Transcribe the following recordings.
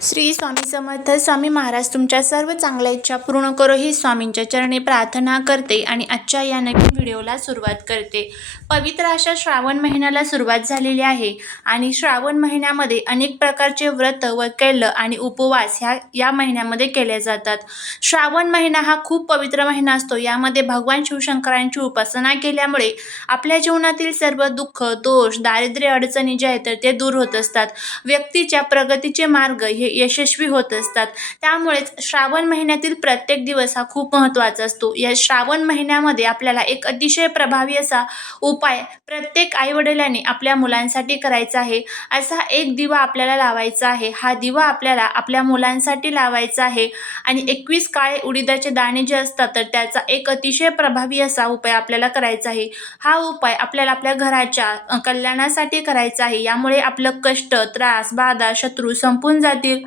श्री स्वामी समर्थ स्वामी महाराज तुमच्या सर्व चांगल्या इच्छा पूर्ण करो ही स्वामींच्या चरणी प्रार्थना करते आणि आजच्या या नवीन व्हिडिओला सुरुवात करते. पवित्र अशा श्रावण महिन्याला सुरुवात झालेली आहे आणि श्रावण महिन्यामध्ये अनेक प्रकारचे व्रत व कैल आणि उपवास ह्या या महिन्यामध्ये केले जातात. श्रावण महिना हा खूप पवित्र महिना असतो. यामध्ये भगवान शिवशंकरांची उपासना केल्यामुळे आपल्या जीवनातील सर्व दुःख दोष दारिद्र्य अडचणी जे आहेत तर ते दूर होत असतात. व्यक्तीच्या प्रगतीचे मार्ग हे यशस्वी होत असतात. त्यामुळेच श्रावण महिन्यातील प्रत्येक दिवस हा खूप महत्त्वाचा असतो. या श्रावण महिन्यामध्ये आपल्याला एक अतिशय प्रभावी असा उपाय प्रत्येक आईवडिलांनी आपल्या मुलांसाठी करायचा आहे. असा एक दिवा आपल्याला लावायचा आहे. हा दिवा आपल्याला आपल्या मुलांसाठी लावायचा आहे. आणि एकवीस काळे उडीदाचे दाणे जे असतात तर त्याचा एक अतिशय प्रभावी असा उपाय आपल्याला करायचा आहे. हा उपाय आपल्याला आपल्या घराच्या कल्याणासाठी करायचा आहे. यामुळे आपलं कष्ट त्रास बाधा शत्रू संपून जातील.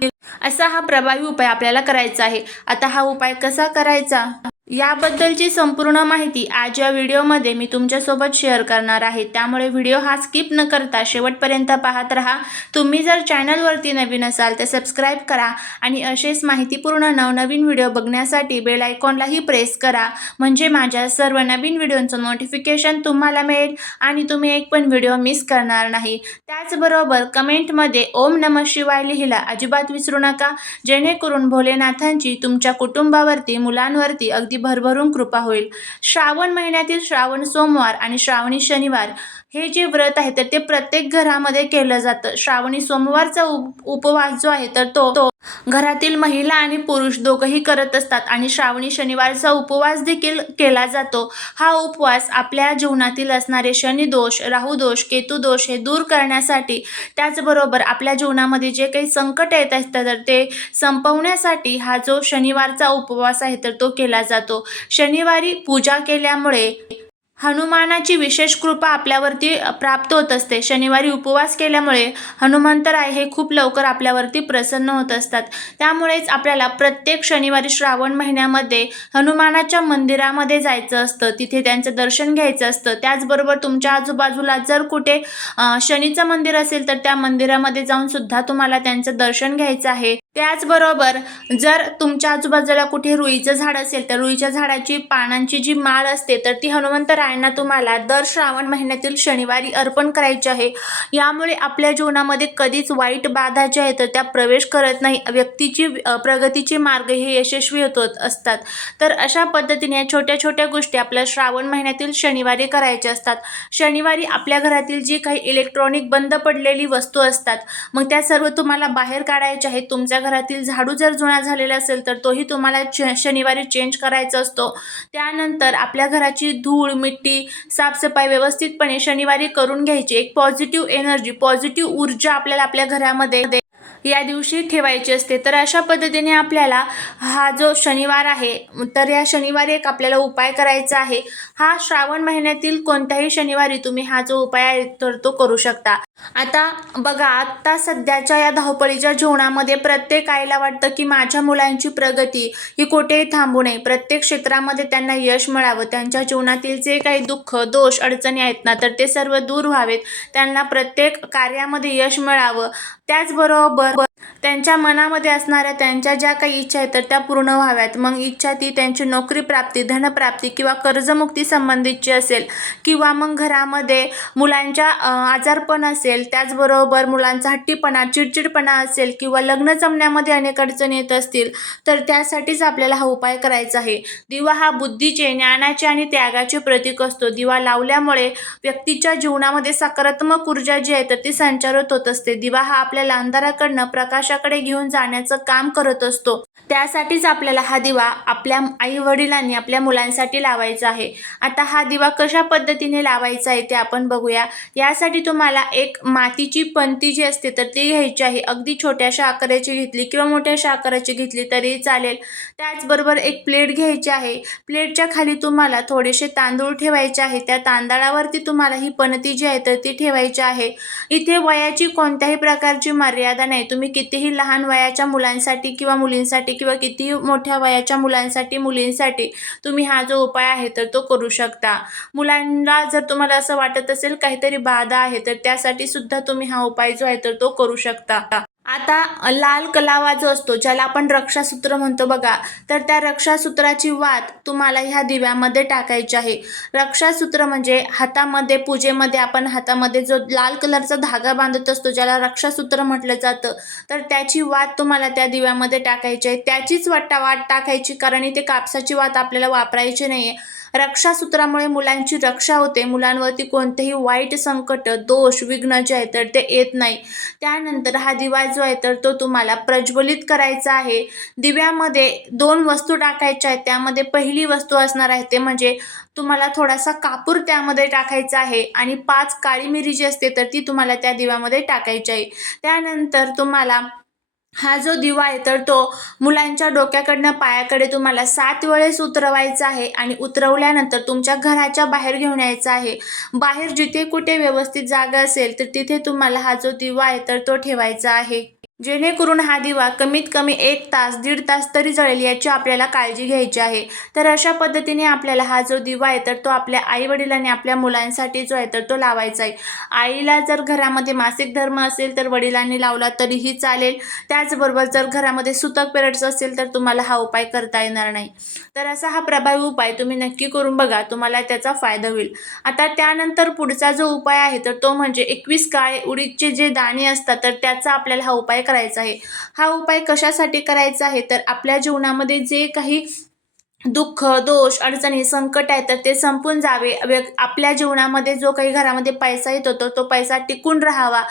असा हा प्रभावी उपाय आपल्याला करायचा आहे. आता हा उपाय कसा करायचा? याबद्दलची संपूर्ण माहिती आज या व्हिडिओमध्ये मी तुमच्यासोबत शेअर करणार आहे. त्यामुळे व्हिडिओ हा स्किप न करता शेवटपर्यंत पाहत राहा. तुम्ही जर चॅनलवरती नवीन असाल तर सबस्क्राईब करा आणि असेच माहितीपूर्ण नवनवीन व्हिडिओ बघण्यासाठी बेल आयकॉनलाही प्रेस करा. म्हणजे माझ्या सर्व नवीन व्हिडिओंचं नोटिफिकेशन तुम्हाला मिळेल आणि तुम्ही एक पण व्हिडिओ मिस करणार नाही. त्याचबरोबर कमेंटमध्ये ओम नम शिवाय लिहिला अजिबात विसरू नका. जेणेकरून भोलेनाथांची तुमच्या कुटुंबावरती मुलांवरती अगदी भरभरून कृपा होईल. श्रावण महिन्यातील श्रावण सोमवार आणि श्रावणी शनिवार हे जे व्रत आहे तर ते प्रत्येक घरामध्ये केलं जातं. श्रावणी सोमवारचा उप उपवास जो आहे तर तो तो घरातील महिला आणि पुरुष दोघंही करत असतात आणि श्रावणी शनिवारचा उपवास देखील केला जातो. हा उपवास आपल्या जीवनातील असणारे शनिदोष राहुदोष केतुदोष हे दूर करण्यासाठी त्याचबरोबर आपल्या जीवनामध्ये जे काही संकट येत असतात तर ते संपवण्यासाठी हा जो शनिवारचा उपवास आहे तर तो केला जातो. शनिवारी पूजा केल्यामुळे हनुमानाची विशेष कृपा आपल्यावरती प्राप्त होत असते. शनिवारी उपवास केल्यामुळे हनुमंतराय हे खूप लवकर आपल्यावरती प्रसन्न होत असतात. त्यामुळेच आपल्याला प्रत्येक शनिवारी श्रावण महिन्यामध्ये हनुमानाच्या मंदिरामध्ये जायचं असतं. तिथे त्यांचं दर्शन घ्यायचं असतं. त्याचबरोबर तुमच्या आजूबाजूला जर कुठे शनीचं मंदिर असेल तर त्या मंदिरामध्ये जाऊन सुद्धा तुम्हाला त्यांचं दर्शन घ्यायचं आहे. त्याचबरोबर जर तुमच्या आजूबाजूला कुठे रुईचं झाड असेल तर रुईच्या झाडाची पानांची जी माळ असते तर ती हनुमंतरायांना तुम्हाला दर श्रावण महिन्यातील शनिवारी अर्पण करायची आहे. यामुळे आपल्या जीवनामध्ये कधीच वाईट बाधा ज्या आहेत तर त्या प्रवेश करत नाही. व्यक्तीची प्रगतीचे मार्ग हे यशस्वी होत होत असतात. तर अशा पद्धतीने या छोट्या छोट्या गोष्टी आपल्या श्रावण महिन्यातील शनिवारी करायच्या असतात. शनिवारी आपल्या घरातील जी काही इलेक्ट्रॉनिक बंद पडलेली वस्तू असतात मग त्या सर्व तुम्हाला बाहेर काढायच्या आहेत. तुमच्या घरातील झाडू जर जुना झालेला असेल तर तोही तुम्हाला च शनिवारी चेंज करायचा असतो. त्यानंतर आपल्या घराची धूळ मिट्टी साफसफाई व्यवस्थितपणे शनिवारी करून घ्यायची. एक पॉझिटिव्ह एनर्जी पॉझिटिव्ह ऊर्जा आपल्याला आपल्या घरामध्ये या दिवशी ठेवायची असते. तर अशा पद्धतीने आपल्याला हा जो शनिवार आहे तर या शनिवारी एक आपल्याला उपाय करायचा आहे. हा श्रावण महिन्यातील कोणत्याही शनिवारी तुम्ही हा जो उपाय आहे तर तो करू शकता. आता बघा आत्ता सध्याच्या या धावपळीच्या जीवनामध्ये प्रत्येक आईला वाटतं की माझ्या मुलांची प्रगती ही कुठेही थांबू नये. प्रत्येक क्षेत्रामध्ये त्यांना यश मिळावं. त्यांच्या जीवनातील जे काही दुःख दोष अडचणी आहेत ना तर ते सर्व दूर व्हावेत. त्यांना प्रत्येक कार्यामध्ये यश मिळावं. त्याचबरोबर त्यांच्या मनामध्ये असणाऱ्या त्यांच्या ज्या काही इच्छा आहेत तर त्या पूर्ण व्हाव्यात. मग इच्छा ती त्यांची नोकरी प्राप्ती धनप्राप्ती किंवा कर्जमुक्ती संबंधितची असेल किंवा मग घरामध्ये मुलांच्या आजारपण असेल त्याचबरोबर मुलांचा हट्टीपणा चिडचिडपणा असेल किंवा लग्न जमण्यामध्ये अनेक अडचणी येत असतील तर त्यासाठीच आपल्याला हा उपाय करायचा आहे. दिवा हा बुद्धीचे ज्ञानाचे आणि त्यागाचे प्रतीक असतो. दिवा लावल्यामुळे व्यक्तीच्या जीवनामध्ये सकारात्मक ऊर्जा जी आहे तर ती संचारित होत असते. दिवा हा आपल्याला अंधाराकडनं प्रकाश आकाशाकडे घेऊन जाण्याचं काम करत असतो. त्यासाठीच आपल्याला हा दिवा आपल्या आई वडिलांनी आपल्या मुलांसाठी लावायचा आहे. आता हा दिवा कशा पद्धतीने लावायचा आहे ते आपण बघूया. यासाठी तुम्हाला एक मातीची पंती जी असते तर ती घ्यायची आहे. अगदी छोट्याशा आकाराची घेतली किंवा मोठ्याशा आकाराची घेतली तरी चालेल. त्याचबरोबर एक प्लेट घ्यायची आहे. प्लेटच्या खाली तुम्हाला थोडेसे तांदूळ ठेवायचे आहे. त्या तांदळावरती तुम्हाला ही पणती जी आहे तर ती ठेवायची आहे. इथे वयाची कोणत्याही प्रकारची मर्यादा नाही. तुम्ही कितीही लहान वयाच्या मुलांसाठी किंवा मुलींसाठी किंवा कितीही मोठ्या वयाच्या मुलांसाठी मुलींसाठी तुम्ही हा जो उपाय आहे तर तो करू शकता. मुलांना जर तुम्हाला असं वाटत असेल काहीतरी बाधा आहे तर त्यासाठी सुद्धा तुम्ही हा उपाय जो आहे तर तो करू शकता. आता लाल कलावा जो असतो ज्याला आपण रक्षासूत्र म्हणतो बघा तर त्या रक्षासूत्राची वात तुम्हाला ह्या दिव्यामध्ये टाकायची आहे. रक्षासूत्र म्हणजे हातामध्ये पूजेमध्ये आपण हातामध्ये जो लाल कलरचा धागा बांधत असतो ज्याला रक्षासूत्र म्हटलं जातं तर त्याची वात तुम्हाला त्या दिव्यामध्ये टाकायची आहे. त्याचीच वाटा वाट टाकायची कारण इथे कापसाची वात आपल्याला वापरायची नाही आहे रक्षासूत्रामुळे मुलांची रक्षा होते. मुलांवरती कोणतेही वाईट संकट दोष विघ्न जे आहे तर ते येत नाही. त्यानंतर हा दिवा जो आहे तर तो तुम्हाला प्रज्वलित करायचा आहे. दिव्यामध्ये दोन वस्तू टाकायच्या आहेत. त्यामध्ये पहिली वस्तू असणार आहे ते म्हणजे तुम्हाला थोडासा कापूर त्यामध्ये टाकायचा आहे आणि पाच काळी मिरी जी असते तर ती तुम्हाला त्या दिव्यामध्ये टाकायची आहे. त्यानंतर तुम्हाला हा जो दिवा आहे तर तो मुलांच्या डोक्याकडनं पायाकडे तुम्हाला सात वेळेस उतरवायचा आहे आणि उतरवल्यानंतर तुमच्या घराच्या बाहेर घेऊन यायचा आहे. बाहेर जिथे कुठे व्यवस्थित जागा असेल तर तिथे तुम्हाला हा जो दिवा आहे तर तो ठेवायचा आहे. जेणेकरून हा दिवा कमीत कमी एक तास दीड तास तरी जळेल याची आपल्याला काळजी घ्यायची आहे. तर अशा पद्धतीने आपल्याला हा जो दिवा आहे तर तो आपल्या आईवडिलांनी आपल्या मुलांसाठी जो आहे तर तो लावायचा आहे. आईला जर घरामध्ये मासिक धर्म असेल तर वडिलांनी लावला तरीही चालेल. त्याचबरोबर जर घरामध्ये सुतक पिरियड्स असेल तर तुम्हाला हा उपाय करता येणार नाही. तर असा हा प्रभावी उपाय तुम्ही नक्की करून बघा तुम्हाला त्याचा फायदा होईल. आता त्यानंतर पुढचा जो उपाय आहे तर तो म्हणजे एकवीस काळे उडीदचे जे दाणे असतात तर त्याचा आपल्याला हा उपाय करायचा आहे. हा उपाय कशासाठी करायचा आहे? तर आपल्या जीवनामध्ये जे काही दुःख दोष अडचणी संकट आहे तर ते संपून जावे. आपल्या जीवनामध्ये जो काही घरामध्ये पैसा येत होतो तो पैसा टिकून राहावा.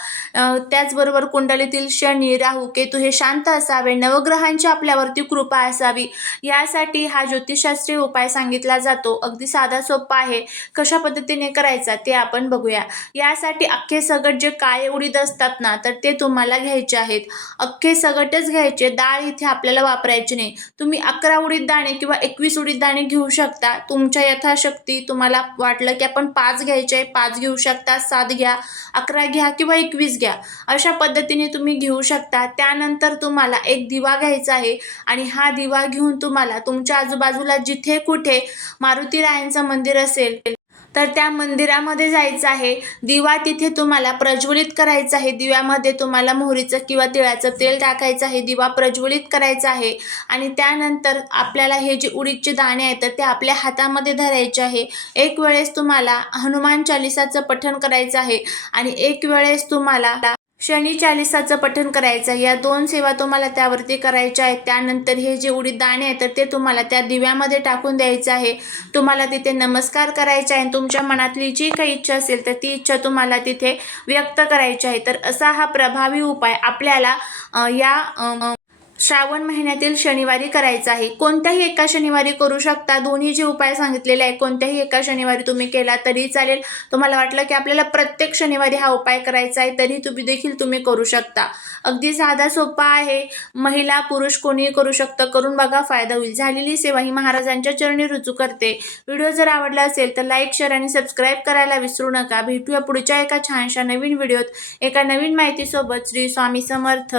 त्याचबरोबर कुंडलीतील शनी राहू केतू हे शांत असावे. नवग्रहांची आपल्यावरती कृपा असावी. यासाठी हा ज्योतिषशास्त्रीय उपाय सांगितला जातो. अगदी साधा सोपा आहे. कशा पद्धतीने करायचा ते आपण बघूया. यासाठी अख्खे सगट जे काळे उडीद असतात ना तर ते तुम्हाला घ्यायचे आहेत. अख्खे सगटच घ्यायचे. डाळ इथे आपल्याला वापरायची नाही. तुम्ही अकरा उडीद दाणे किंवा एकवीस उडीद दाणे घेऊ शकता. तुमच्या यथाशक्ती तुम्हाला वाटलं की आपण पाच घ्यायचे आहे. पाच घेऊ शकता सात घ्या अकरा घ्या किंवा एकवीस घ्या. अशा पद्धतीने तुम्ही घेऊ शकता. त्यानंतर तुम्हाला एक दिवा घ्यायचा आहे आणि हा दिवा घेऊन तुम्हाला तुमच्या आजूबाजूला जिथे कुठे मारुती रायांचं मंदिर असेल तर त्या मंदिरामध्ये जायचं आहे. दिवा तिथे तुम्हाला प्रज्वलित करायचा आहे. दिव्यामध्ये तुम्हाला मोहरीचं किंवा तिळाचं तेल टाकायचं आहे. दिवा प्रज्वलित करायचा आहे. आणि त्यानंतर आपल्याला हे जे उडीदचे दाणे आहेत तर ते आपल्या हातामध्ये धरायचे आहे. एक वेळेस तुम्हाला हनुमान चालिसाचं पठण करायचं आहे. आणि एक वेळेस तुम्हाला शनी चालिसाचं पठण करायचं. आहे या दोन सेवा तुम्हाला त्यावरती करायच्या आहेत. त्यानंतर हे जे उडीद दाणे आहेत तर ते तुम्हाला त्या दिव्यामध्ये टाकून द्यायचं आहे. तुम्हाला तिथे नमस्कार करायचा आहे. तुमच्या मनातली जी काही इच्छा असेल तर ती इच्छा तुम्हाला तिथे व्यक्त करायची आहे. तर असा हा प्रभावी उपाय आपल्याला या श्रावण महिन्यातील शनिवारी करायचा आहे. कोणत्याही एका शनिवारी करू शकता. दोन्ही जे उपाय सांगितलेले आहे कोणत्याही एका शनिवारी तुम्ही केला तरी चालेल. तुम्हाला वाटलं की आपल्याला प्रत्येक शनिवारी हा उपाय करायचा आहे तरी तुम्ही देखील तुम्ही करू शकता. अगदी साधा सोपा आहे. महिला पुरुष कोणीही करू शकतं. करून बघा फायदा होईल. झालेली सेवा ही महाराजांच्या चरणी रुजू करते. व्हिडिओ जर आवडला असेल तर लाईक शेअर आणि सबस्क्राईब करायला विसरू नका. भेटूया पुढच्या एका छानशा नवीन व्हिडिओत. एका नवीन माहितीसोबत श्री स्वामी समर्थ.